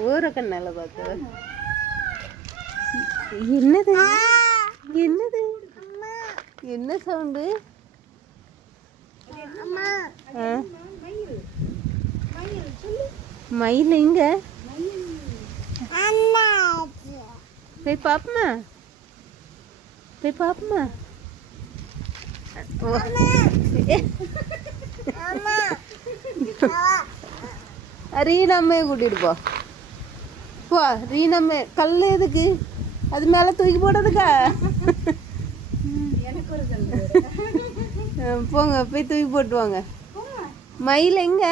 ஊற கண்ணால பார்த்து என்னது என்னது என்ன சவுண்டு? மயில் எங்க? போய் பாப்பமா போய் பாப்பமா. ரீனாமே கூட்டிட்டு போ போ. ரீனாமே கல் எதுக்கு? அது மேல தூக்கி போடுறதுக்கா? போங்க போய் தூக்கி போட்டு வாங்க. மயில் எங்க?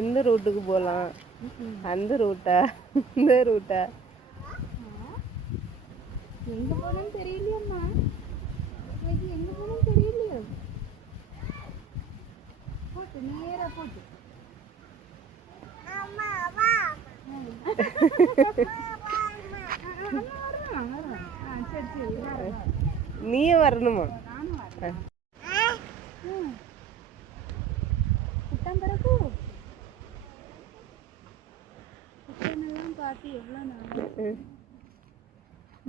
எந்த ரூட்டுக்கு போகலாம்? அந்த ரூட்டா இந்த ரூட்டா? எங்க போனோம்னு தெரியலையம்மா. எங்க போனோம்னு தெரியலையே. போட்டு நேரா போட்டு. நீயும் வரணுமா?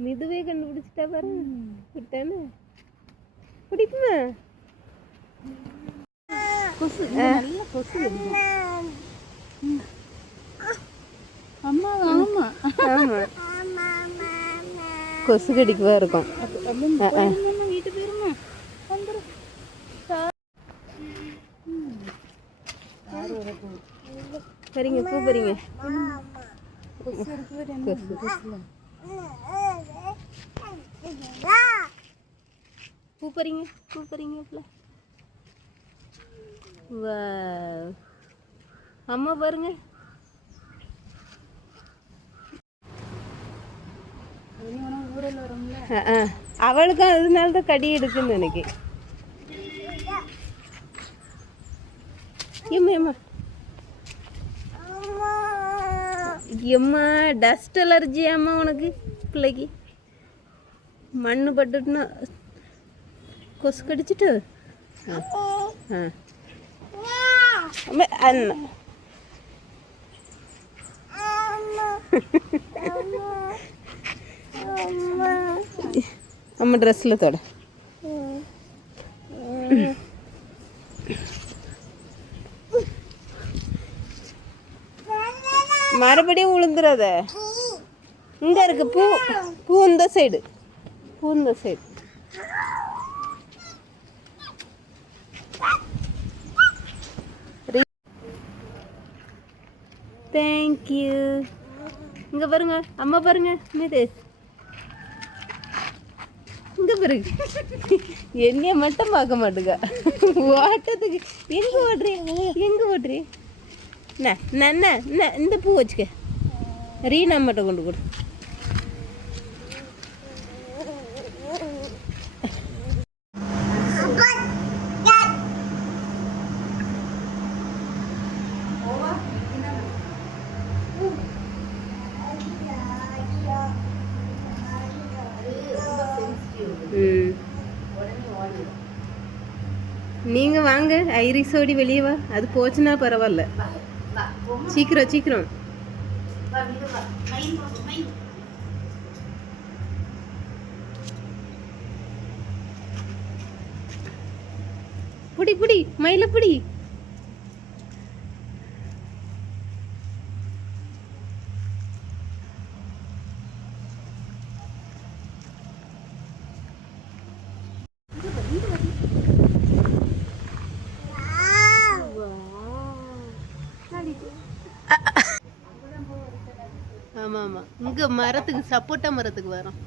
மிதுவே கண்டுபிடிச்சிட்டா பாரு. விட்டானு பிடிக்குமா? கொசு நல்ல கொசு. அம்மா ஆமா ஆமா கொசு கடிக்குவா இருக்கும். வீட்டு போயிருமா? சரிங்க பூ பறிங்க. பூ பறிங்க பூ பறிங்க. அம்மா பாருங்க. அவளுக்கும் அதனால தான் கடி எடுக்குன்னு நினைக்கி. ஏம்மா எம்மா டஸ்ட் அலர்ஜி அம்மா உனக்கு? பிள்ளைக்கு மண்ணு பட்டுட்டுனா கொசு கடிச்சிட்டு அண்ணா அம்மா ட்ரெஸ்ஸில் தொட. மறுபடியும் உளுந்துடாத. இங்க இருக்கு பூ. பூ இந்த சைடு. பூ இந்த சைடு. தேங்க்யூ. இங்க பாருங்க அம்மா பாருங்க. மீது இங்க பாருங்க. என்னைய மட்டும் பார்க்க மாட்டுங்க. ஓட்டத்துக்கு எங்க ஓடுறீங்க? எங்க ஓடுறீ? இந்த பூ வச்சுக்க. ரீனா மட்டும் கொண்டு கொடு. நீங்க வாங்க ஐரிஸோடி வெளியே வா. அது போச்சுன்னா பரவாயில்ல. சீக்கிரம் சீக்கிரம். புடி புடி மயில புடி. ஆமா ஆமா இங்க மரத்துக்கு சப்போட்டா மரத்துக்கு வரோம்.